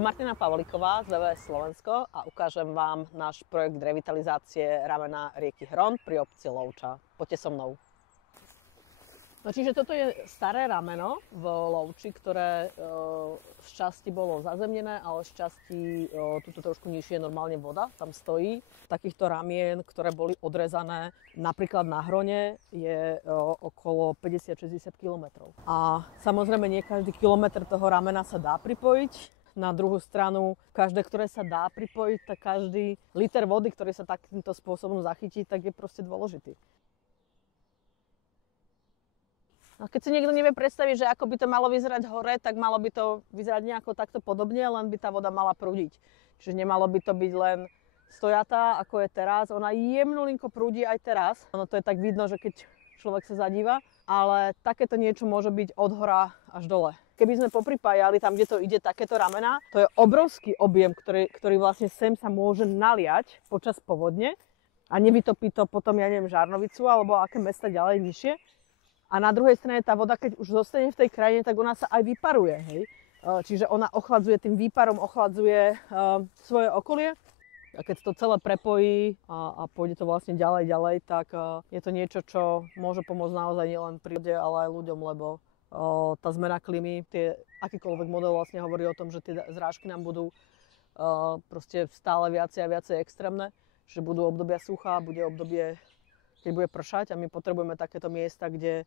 Som Martina Pavlíková z VVS Slovensko a ukážem vám náš projekt revitalizácie ramena rieky Hron pri obci Lovča. Poďte so mnou. No, čiže toto je staré rameno v Lovči, ktoré z časti bolo zazemnené, ale z časti tuto trošku nižšie je normálne voda, tam stojí. Takýchto ramien, ktoré boli odrezané napríklad na Hrone, je okolo 50-60 km. A samozrejme nie každý kilometr toho ramena sa dá pripojiť. Na druhú stranu, každé, ktoré sa dá pripojiť, tak každý liter vody, ktorý sa takýmto spôsobom zachytí, tak je proste dôležitý. A keď si niekto nevie predstaviť, že ako by to malo vyzerať hore, tak malo by to vyzerať nejako takto podobne, len by tá voda mala prúdiť. Čiže nemalo by to byť len stojatá, ako je teraz. Ona jemnulinko prúdi aj teraz. Ono to je tak vidno, že keď človek sa zadíva, ale takéto niečo môže byť od hora až dole. Keby sme popripájali tam, kde to ide, takéto ramená, to je obrovský objem, ktorý vlastne sem sa môže naliať počas povodne a nevytopí to potom, ja neviem, Žarnovicu alebo aké mesta ďalej nižšie. A na druhej strane tá voda, keď už zostane v tej krajine, tak ona sa aj vyparuje. Hej? Čiže ona ochladzuje tým výparom, ochladzuje svoje okolie. A keď to celé prepojí a pôjde to vlastne ďalej, tak je to niečo, čo môže pomôcť naozaj nielen prírode, ale aj ľuďom, lebo tá zmena klímy, akýkoľvek model vlastne hovorí o tom, že tie zrážky nám budú proste stále viacej a viacej extrémne, že budú obdobia sucha, bude obdobie, keď bude pršať a my potrebujeme takéto miesta, kde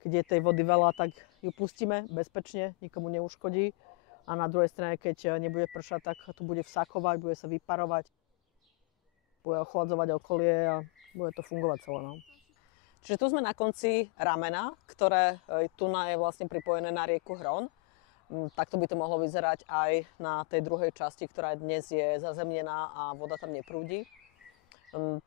keď je tej vody veľa, tak ju pustíme bezpečne, nikomu neuškodí. A na druhej strane, keď nebude pršať, tak to bude vsakovať, bude sa vyparovať, bude ochladzovať okolie a bude to fungovať celé. No. Čiže tu sme na konci ramena, ktoré tu je vlastne pripojené na rieku Hron. Takto by to mohlo vyzerať aj na tej druhej časti, ktorá dnes je zazemnená a voda tam neprúdi.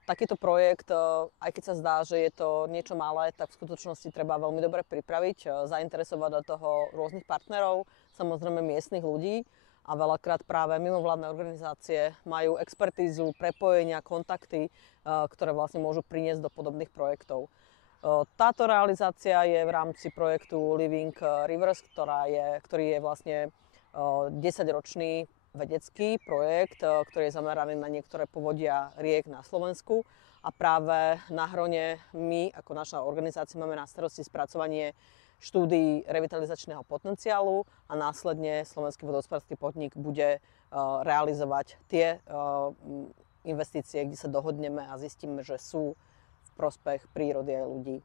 Takýto projekt, aj keď sa zdá, že je to niečo malé, tak v skutočnosti treba veľmi dobre pripraviť, zainteresovať do toho rôznych partnerov, samozrejme miestnych ľudí a veľakrát práve mimovládne organizácie majú expertízu, prepojenia, kontakty, ktoré vlastne môžu priniesť do podobných projektov. Táto realizácia je v rámci projektu Living Rivers, ktorý je vlastne 10-ročný vedecký projekt, ktorý je zameraný na niektoré povodia riek na Slovensku a práve na Hrone my ako naša organizácia máme na starosti spracovanie štúdií revitalizačného potenciálu a následne Slovenský vodohospodársky podnik bude realizovať tie investície, kde sa dohodneme a zistíme, že sú v prospech prírody a ľudí.